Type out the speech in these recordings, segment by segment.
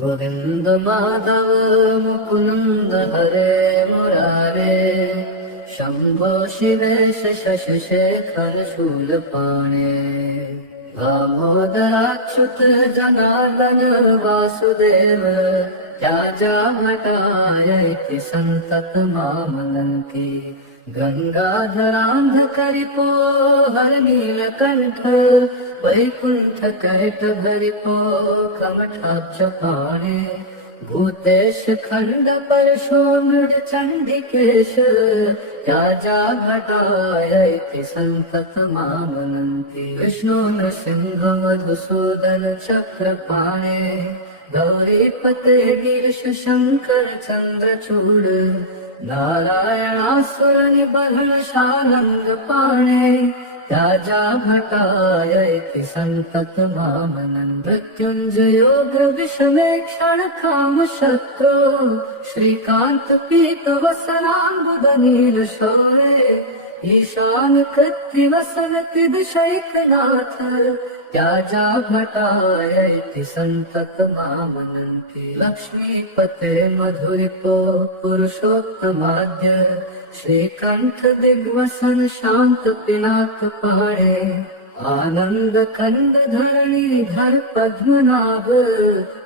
गोविंद माधव मुकुंद हरे मुरारे, शंभो शिवेश शशि शेखर शूलपाणे, दामोदराच्युत जनार्दन वासुदेव, त्याजा घटायति संतत मामलंकी, गंगाधरांधकरिपो हर नीलकंठ, वैकुंठ कैट भरिपो कमठाक्ष पाणे, भूतेश खंड परशो मृड चंडिकेश, त्याजा घटायति संतत मामलंती, विष्णु नृसिंह मधुसूदन चक्रपाणे, गौरीपते गिरीश शंकर चंद्रचूड, नारायणासुर निबंध शालंग पाणे, त्याजा घटायति संतत मामनं, मृत्युंजयो विषमेक्षण काम शत्रो, श्रीकांत पीत वसनांबुद नील शौरे, ईशान कृत्ति वसन त्रिदिशैकनाथ, त्याजा घटायति संतत मामनन्ति, लक्ष्मीपते मधुरिपो पुरुषोत्तमाद्य, श्रीकंठ दिग्वसन शांत पिनाक पहाड़े, आनंद कंद धरणी धर पद्मनाभ,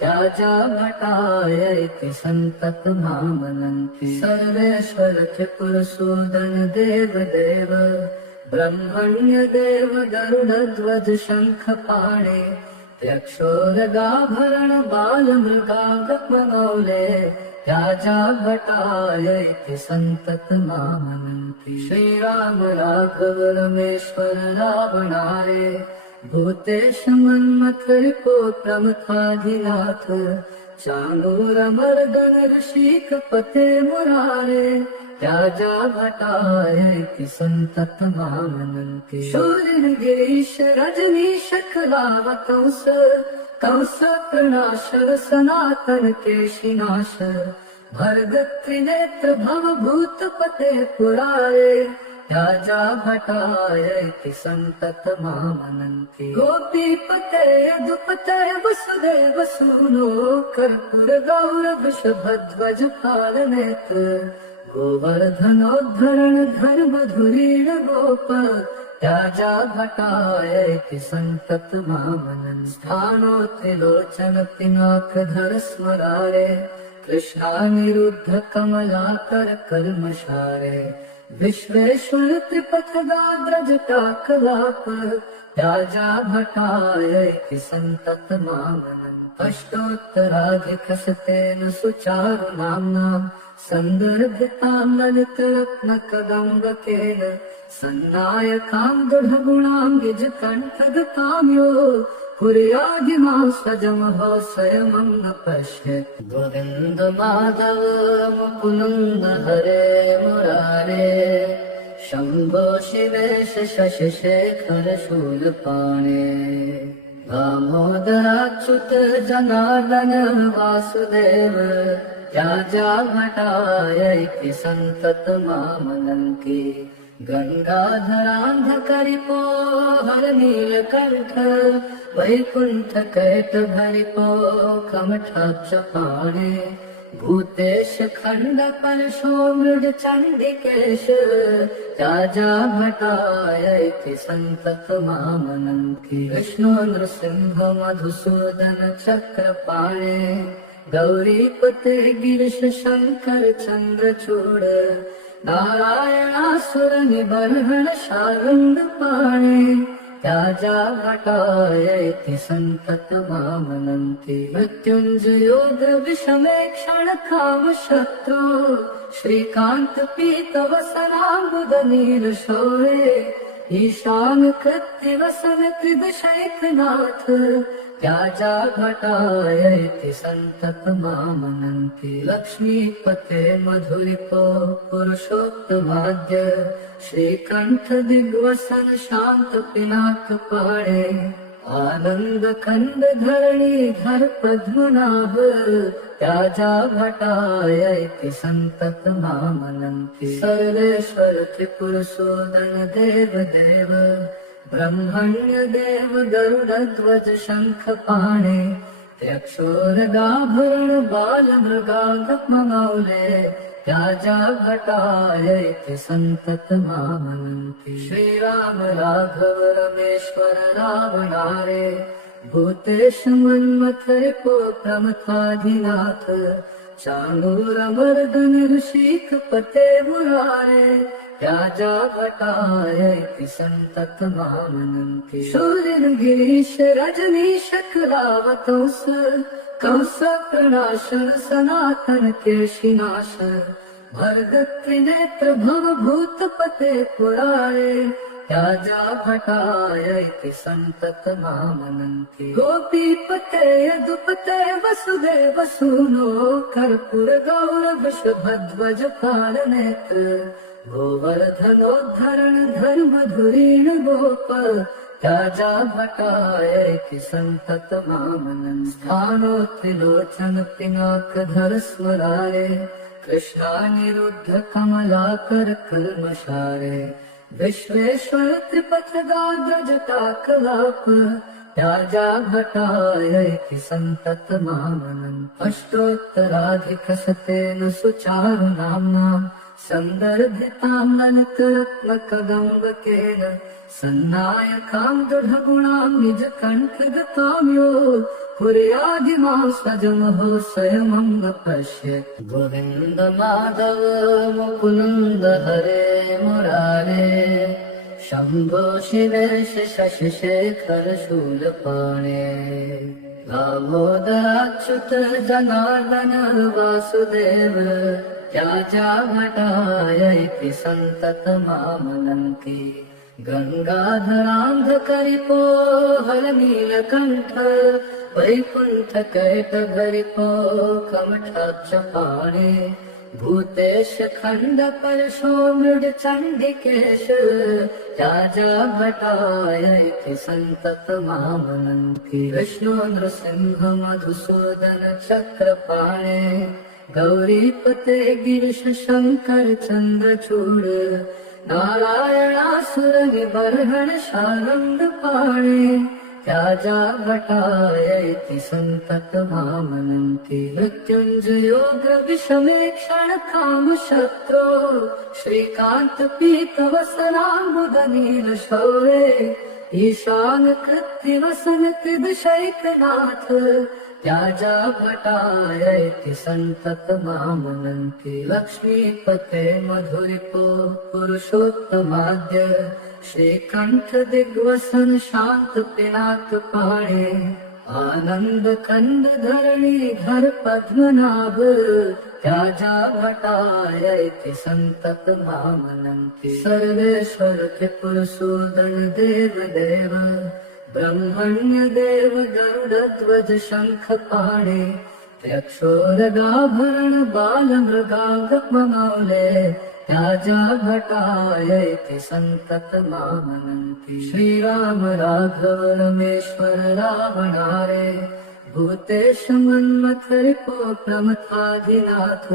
त्याजा घटायति संतत मामनन्ति, सर्वेश्वर त्रिपुर सूदन देव देव, ब्रह्मण्य देव गरुड़ ध्वज शंख पाणे, त्यक्षोरगाभरण बाल मृगांग मनोले, त्याजा घटायति संतत मामनन्ति, श्री राम राघव रमेश्वर रावणारे, भूतेश मन्मथ रिपो प्रमथाधिनाथ, चाणूर मर्दन ऋषिक पते मुरारे, त्याजा घटायति संतत मामनन्ति, शूर गिरीश रजनीश कलावतंस, कंस प्रणाशर सनातन केशिनाश, भरद त्रिनेत्र भव भूत पते पुरारे, त्याजा घटायति संतत मामनन्ति, गोपीपते यदुपते वसुदेव सूनो, कर्पूर गौर वृषभध्वज पालनेत्र, गोवर्धनोद्धरण धर्म धुरीण गोप, त्याजा घटायति संतत मामनं, स्थानो त्रिलोचन पिनाकधर स्मरारे, कृष्णानिरुद्ध कमलाकर कर्मशारे, विश्वेश्वर त्रिपथगाग्रज टाकलाप, त्याजा घटायति संतत मामनं, अष्टोत्तराधिकशतेन सुचारु नाम्ना, संदर्भितां ललित रत्न कदम्बकेन, सन्नायकां दृढगुणां गिजकण्ठगतां यो, कुर्यादिमां स्वजमहो स्वयमं न पश्येत्, गोविन्द माधव मुकुन्द हरे मुरारे, शम्भो शिवेश शशि शेखर शूलपाणे, दामोदराच्युत जनार्दन वासुदेव, त्याजा घटायति संतत मामलंकी, गंगाधरांधकरिपो हर नीलकंठ, वैकुंठ कैट भरिपो कमठाक्ष पाणे, भूतेश खंड परशो मृड चंडिकेश, त्याजा घटायति संतत मामनन्ति, विष्णु नृसिंह मधुसूदन चक्रपाणे, गौरीपते गिरीश शंकर चंद्रचूड, नारायणासुर निबर्हण शार्ङ्ग पाणे, त्याजा घटायति संतत मामनन्ति, मृत्युंजयो विषमेक्षण काम शत्रो, श्रीकांत पीत वसनांबुद नील शौरे, ईशान कृत्ति वसन त्रिदिशैकनाथ, त्याजा घटायति संतत मामनन्ति, लक्ष्मीपते मधुरिपो पुरुषोत्तमाद्य, श्रीकंठ दिग्वसन शांत पिनाक पहाड़े, आनंद कंद धरणी धर पद्मनाभ, त्याजा घटायति संतत मामनन्ति, सर्वेश्वर त्रिपुर सूदन देव देव, ब्रह्मण्य देव गरुड़ ध्वज शंख पाणे, यक्षोरगाभरण बालमृगांगक मगावले त्याजा घटाय इति संतत मामनन्ति श्रीराम राघव रमेश्वर रावणारे भूतेश मन्मथरिपो प्रमथाधिनाथ चाणूरमर्दन ऋषिकपते मुरारे त्याजा घटाय इति संतत मामनन्ति शूरगिरीश रजनीश करावतंस कंस प्रणाशन सनातन केशिनाश भर्ग त्रिनेत्र भव भूतपते पुरारे त्याजा घटाय इति संतत मामनन्ति गोपीपते यदुपते वसुदेव सूनो कर्पूर गौरव शुभध्वज पालनेत्र गोवर्धनोद्धरण धर्म धुरीण गोप त्याजा घटाय इति संतत मामनन्ति स्थानो त्रिलोचन पिनाकधर स्मरारे कृष्णानिरुद्ध कमलाकर कर्मशारे विश्वेश्वर त्रिपथगात्र जटाकलाप त्याजा घटाय इति संतत मामनन्ति अष्टोत्तराधिकशतेन सुचारु नाम्नां सन्दर्भितां ललितरत्नकदम्बकेन सन्नायकां दृढगुणां निजकण्ठगतां यो पुर्यादिमां स्वजमहो स्वयमं पश्येत् गोविन्द माधव मुकुन्द हरे मुरारे शम्भो शिवेश शशिशेखर शूलपाणे दामोदराच्युत जनार्दन वासुदेव त्याजा घटाय इति संतत मामनन्ति गंगाधरान्धकरिपो हरनीलकण्ठ वैकुण्ठकैटभरिपो कमठाक्षपाणे भूतेश खण्ड परशो मृड चण्डिकेश त्याजा घटाय इति संतत मामनन्ति विष्णु नृसिंह मधुसूदन चक्रपाणे गौरीपते गिरीश शंकर चंद्रचूड़ नारायणासुर निबर्हण शारंग पाणे त्याजा घटाय इति संतत मामनन्ति मृत्युंजयोग विषमेक्षण काम शत्रो श्रीकांत पीतवसनाम्बुद नील शौरे ईशान कृत्य वसन त्रिदशैकनाथ त्याजा घटाय इति संतत मामनन्ति लक्ष्मीपते मधुरिपो पुरुषोत्तमाद्य श्रीकंठ दिग्वसन शांत पिनाक पाणे आनंद कंद धरणी घर पद्मनाभ त्याजा घटाय इति संतत मामनन्ति सर्वेश्वर त्रिपुरसूदन देव देव ब्रह्मण्य देव गरुडध्वज शंख पाणे यक्षोरगाभरण बालमृगांगक ममौले त्याजा घटाय इति संतत मामनन्ति श्रीराम राघव रमेश्वर रावणारे भूतेश मन्मथरिपो प्रमथाधिनाथ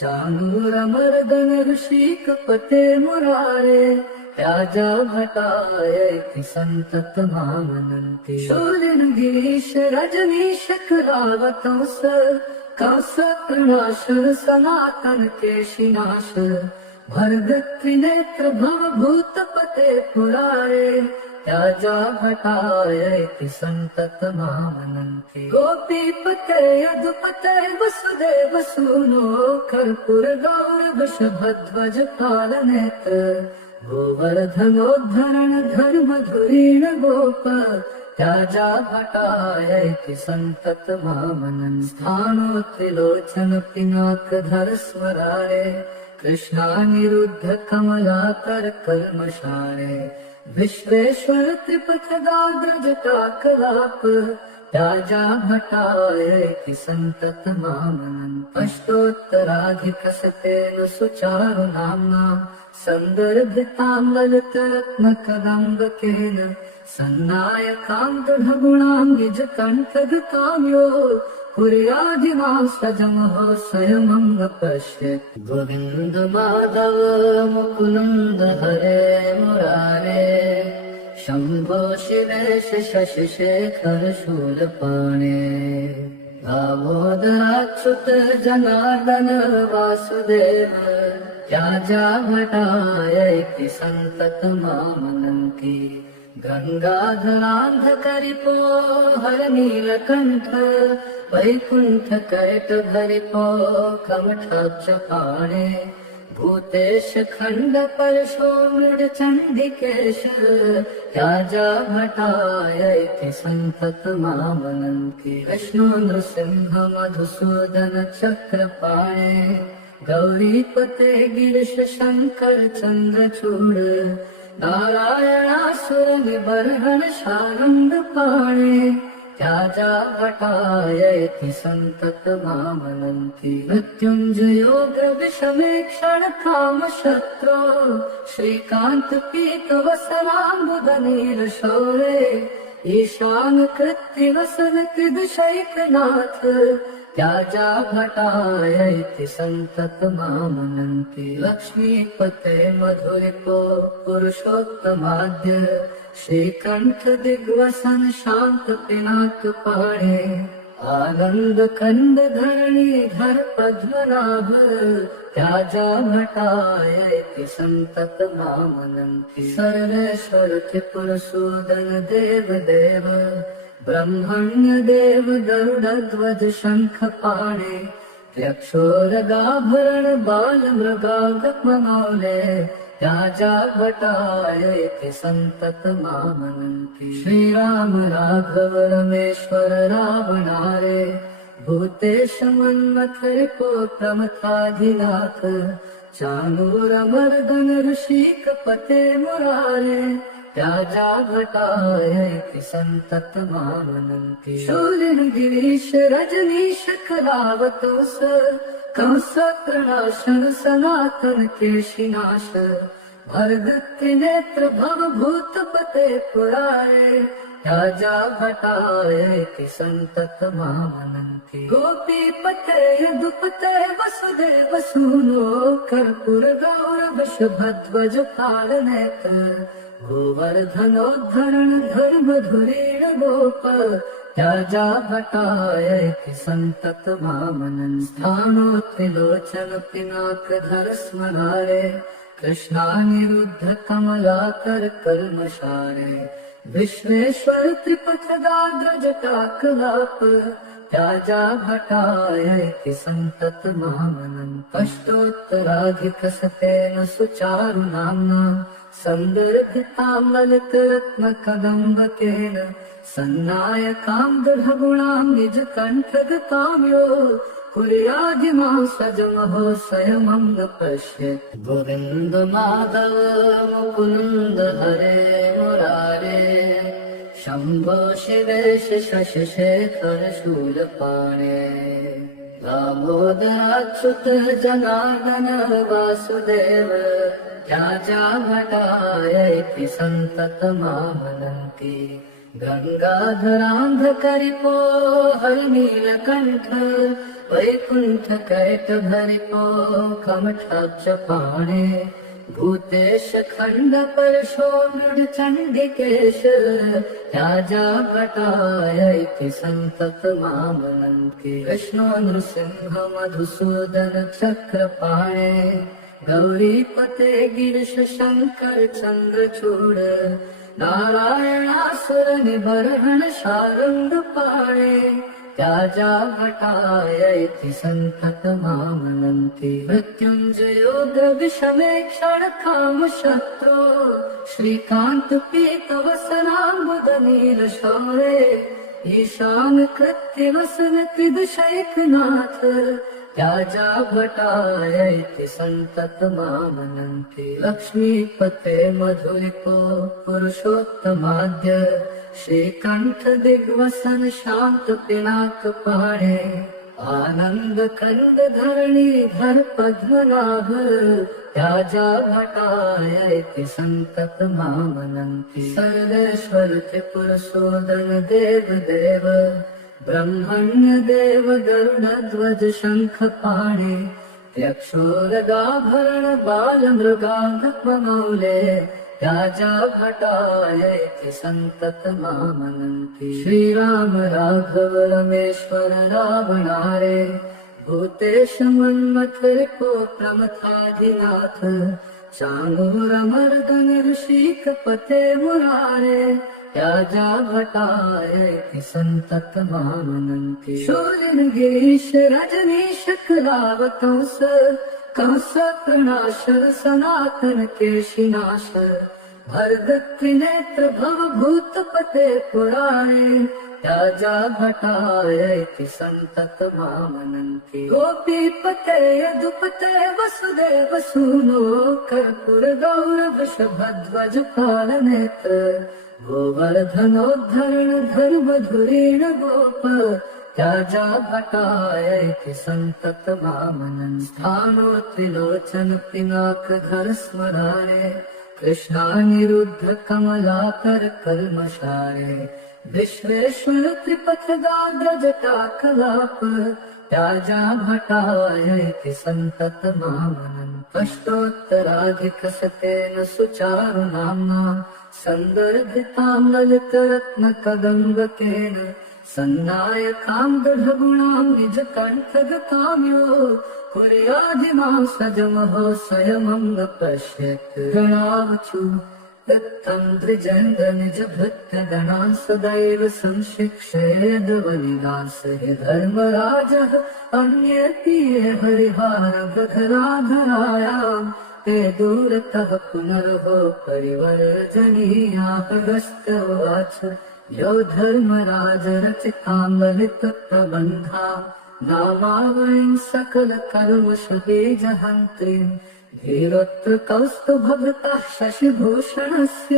चाणूरमर्दन ऋषिकपते मुरारे त्याजा घटाय इति संतत मामनन्ति शूरगिरीश रजनीश करावतंस कंस प्रणाशन सनातन केशिनाश भर्ग त्रिनेत्र भव भूतपते पुरारे त्याजा घटाय इति संतत मामनन्ति गोपीपते यदुपते वसुदेव सूनो कर्पूर गौरव शुभध्वज पालनेत्र गोवर्धनोद्धरण धर्म धुरीण गोप त्याजा घटाय इति संतत मामनन्ति स्थानो त्रिलोचन पिनाकधर स्मरारे कृष्णानिरुद्ध कमलाकर कर्मशारे विश्वेश्वर त्रिपथगात्र जटाकलाप त्याजा घटाय इति संतत मामनन्ति अष्टोत्तराधिकशतेन सुचारु नाम्नां सन्दर्भितां ललितरत्नकदम्बकेन सन्नायकां दृढगुणां निजकण्ठगतां यो पुर्यादिमां स्वजमहो स्वयमं पश्येत् गोविन्द माधव मुकुन्द हरे मुरारे शंभो शिवेश शशिशेखर शूलपाणे दामोदराच्युत जनार्दन वासुदेव ज्या भटायैति संतत मामनन्ति गंगाधरांधकरिपो हर नीलकंठ वैकुंठ कैट धरिपो कमठाक्ष पाणे भूतेश खंड परशो मृड चंडिकेश राजा भटायैति संतत मामनन्ति विष्णु नृसिंह मधुसूदन चक्रपाणे गौरीपते गिरीश शंकर चंद्रचूड़ नारायणासुर निबर्हण शारंग पाणे त्याजा भटायैति संतत मामनन्ति मृत्युंजयो विषमेक्षण काम शत्रो श्रीकांत पीत वसनाम्बुदनील शौरे ईशान कृत्ति वसन कृदशैकनाथ त्याजा भटायैति संतत मामनन्ति लक्ष्मीपते मधुरिपो पुरुषोत्तमाद्य श्रीकंठ दिग्वसन शांत पिनाक पाणे आनंद कंद धरणी धर पद्मनाभ त्याजा भटायैति संतत मामनन्ति सर्वेश्वर त्रिपुर सूदन देव देव ब्रह्मण्य देव गरुडध्वज शंख पाणे यक्षोरगाभरण बाल मृगागमनौले राजा भटायैति संतत मामनन्ति श्रीराम राघव रमेश्वर रावणारे भूतेश मन्मथ रिपो प्रमथाधिनाथ चाणूर मर्दन ऋषिकपते मुरारे राजा भटायैति संतत मामनन्ति शूलिन गिरीश रजनीश करावतोष कंस प्रणाशन सनातन केशिनाश भरदत्ति नेत्र भव भूतपते पुरारे राजा भटायैति संतत मामनन्ति गोपीपते यदुपते वसुदेव सूनो कर्पूर गौरव शुभध्वज पालनेत्र गोवर्धनोद्धरण धर्म धुरीण गोप राजा भटायैति संतत मामनन्ति स्थानो त्रिलोचन पिनाकधर स्मरारे कृष्णानिरुद्ध कमलाकर कर्मशारे विश्वेश्वर त्रिपथगाद्र जटाकलाप राजा भटायैति संतत मामनन्ति अष्टोत्तराधिकशतेन सुचारु नाम्ना संदर्भितां ललित रत्न कदम्बकेन सन्नायकां दृढगुणां निज कण्ठगतां यो कुर्यादिमां सजमहो स्वयमं न पश्येत् गोविन्द माधव मुकुन्द हरे मुरारे शम्भो शिवेश शशिशेखर शूलपाणे दामोदराच्युत जनार्दन वासुदेव राजा भटायैति संतत मामनन्ति गंगाधरांधकरिपो हर नीलकंठ वैकुंठ कैट भरिपो कमठाक्ष पाणे भूतेश खंड परशो मृड चंडिकेश राजा भटायैति संतत मामनन्ति विष्णु नृसिंह मधुसूदन चक्रपाणे गौरीपते गिरीश शंकर चंद्रचूड़ नारायणासुर निबर्हण शारंग पाणे त्याजा भटायैति संतत मामनन्ति मृत्युंजयो विषमेक्षण काम शत्रो श्रीकांत पीत वसनाम्बुदनील शौरे ईशान कृत्ति वसन कृदशैकनाथ राजा भटायैति संतत मामनन्ति लक्ष्मीपते मधुरिपो पुरुषोत्तमाद्य श्रीकंठ दिग्वसन शांत पिनाक पाणे आनंद कंद धरणी धर पद्मनाभ राजा भटायैति संतत मामनन्ति सर्वेश्वर त्रिपुर सूदन देव देव ब्रह्मण्य देव गरुडध्वज शंख पाणे यक्षोरगाभरण बाल मृगांगमौले राजा भटायैति सन्ततमामनन्ति श्रीराम राघव रमेश्वर रावणारे भूतेश मन्मथ रिपो प्रमथाधिनाथ चाणूरमर्दन ऋषिकपते मुरारे राजा भटायैति सन्ततमामनन्ति शूलिन गिरीश रजनीश कलावतंस कंस प्रणाशर सनातन केशिनाश भरद त्रिनेत्र भव भूतपते पुराणे राजा भटायैति सन्ततमामनन्ति गोपीपते यदुपते वसुदेव सूनो कर्पूर गौर वृषभध्वज पालनेत्र गोवर्धनोद्धरण धर्म धुरीण गोप राजा भटायैति सन्ततमामनन्ति स्थानो त्रिलोचन पिनाकधर स्मरारे कृष्णानिरुद्ध कमलाकर कल्मषारे विश्वेश्वर त्रिपथगात्र जटाकलाप राजा भटायैति सन्ततमामनन्ति अष्टोत्तराधिकशतेन सुचारु नाम्ना सन्दर्भितां ललितरत्नकदम्बकेन सन्नायकां दृढगुणां निजकण्ठगतां यो कुर्यादिमां सजमहो स्वयमं न पश्येत् गणावचु दत्तं द्विजेन्द्र निजभृत्यगणान् सदैव संशिक्षेदवनिनाश हि धर्मराजः अन्येऽपि ये हरिहारवधराधरायाम् ते दूरतः पुनर्हो परिवर्जनीयापगस्त्य उवाच यो धर्मराज रचितां ललितप्रबन्धा नामावलीं सकलकर्मशुबीजहन्त्रीं धीरोत्र कौस्तुभभृतः शशिभूषणस्य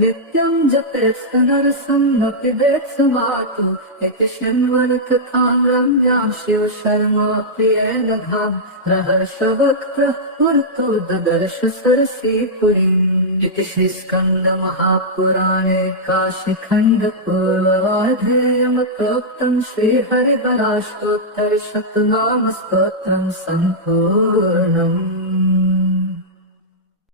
नित्यं जपेत्स नरसं न पिबेत्स मातु इति शृण्वन्कथां रम्यां शिवशर्मा प्रियेण घां प्रहर्षवक्त्रः पुरतो ददर्श सरसीपुरीम् इति श्रीस्कन्द महापुराणे काशीखण्ड पूर्ववाधेयं प्रोक्तं श्रीहरिवराष्टोत्तरशतनाम स्तोत्रं सम्पूर्णम्।